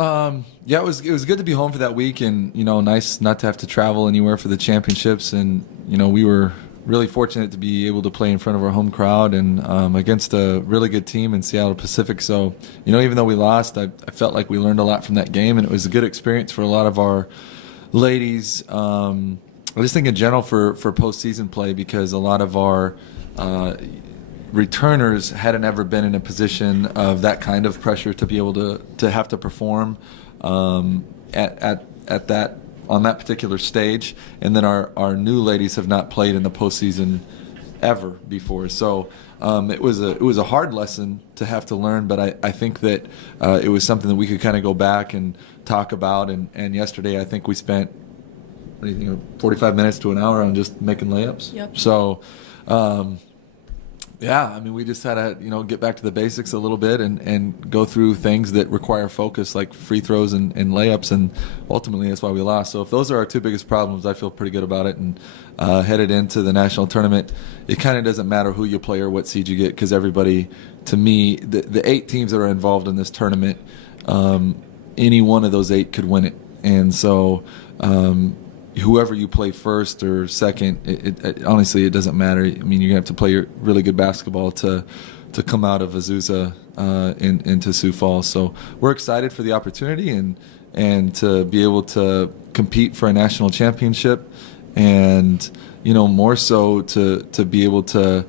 Yeah, it was good to be home for that week, and nice not to have to travel anywhere for the championships. And we were really fortunate to be able to play in front of our home crowd and against a really good team in Seattle Pacific. So even though we lost, I felt like we learned a lot from that game, and it was a good experience for a lot of our ladies. I just think in general for postseason play, because a lot of our returners hadn't ever been in a position of that kind of pressure to be able to have to perform at that on that particular stage, and then our new ladies have not played in the postseason ever before. So it was a hard lesson to have to learn, but I think that it was something that we could kind of go back and talk about. And yesterday I think we spent 45 minutes to an hour on just making layups. Yep. So. Yeah, I mean, we just had to, get back to the basics a little bit and go through things that require focus, like free throws and layups, and ultimately that's why we lost. So if those are our two biggest problems, I feel pretty good about it. And headed into the national tournament, it kind of doesn't matter who you play or what seed you get, because everybody, to me, the 8 teams that are involved in this tournament, any one of those 8 could win it. And so whoever you play first or second, it honestly, it doesn't matter. I mean, you're going to have to play your really good basketball to come out of Azusa into Sioux Falls. So we're excited for the opportunity and to be able to compete for a national championship, and more so to be able to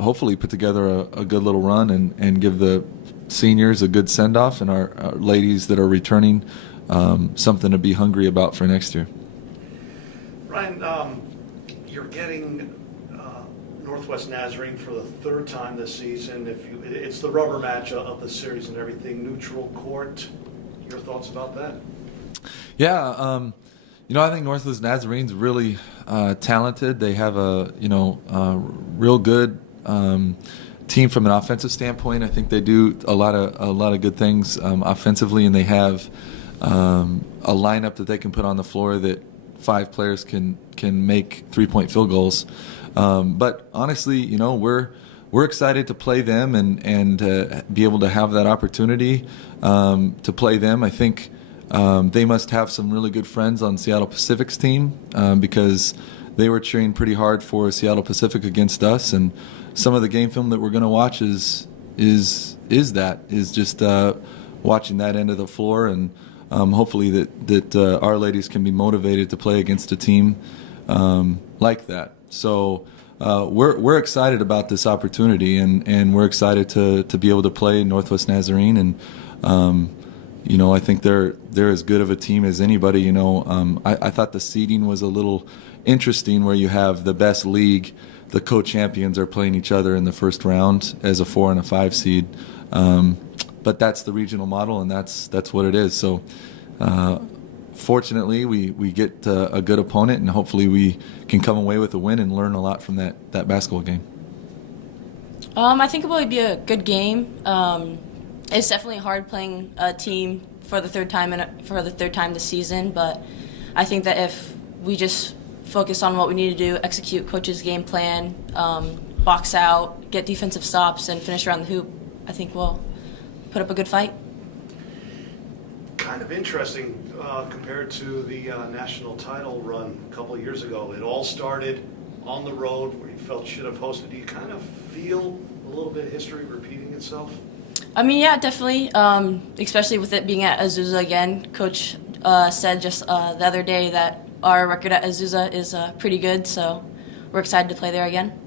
hopefully put together a good little run and give the seniors a good send-off, and our ladies that are returning something to be hungry about for next year. Ryan, you're getting Northwest Nazarene for the 3rd time this season. It's the rubber match of the series and everything. Neutral court. Your thoughts about that? Yeah, I think Northwest Nazarene's really talented. They have a real good team from an offensive standpoint. I think they do a lot of good things offensively, and they have a lineup that they can put on the floor that 5 players can make 3-point field goals. But honestly, we're excited to play them and be able to have that opportunity to play them. I think they must have some really good friends on Seattle Pacific's team, because they were cheering pretty hard for Seattle Pacific against us. And some of the game film that we're going to watch is just watching that end of the floor, and hopefully that our ladies can be motivated to play against a team like that. So we're excited about this opportunity, and we're excited to be able to play Northwest Nazarene. And I think they're as good of a team as anybody. I thought the seeding was a little interesting, where you have the best league, the co-champions are playing each other in the first round as a 4 and a 5 seed. But that's the regional model, and that's what it is. So fortunately, we get a good opponent, and hopefully we can come away with a win and learn a lot from that basketball game. I think it will be a good game. It's definitely hard playing a team for the third time this season, but I think that if we just focus on what we need to do, execute coach's game plan, box out, get defensive stops, and finish around the hoop, I think we'll put up a good fight. Kind of interesting compared to the national title run a couple of years ago. It all started on the road where you felt should have hosted. Do you kind of feel a little bit of history repeating itself? I mean, yeah, definitely, especially with it being at Azusa again. Coach said just the other day that our record at Azusa is pretty good, so we're excited to play there again.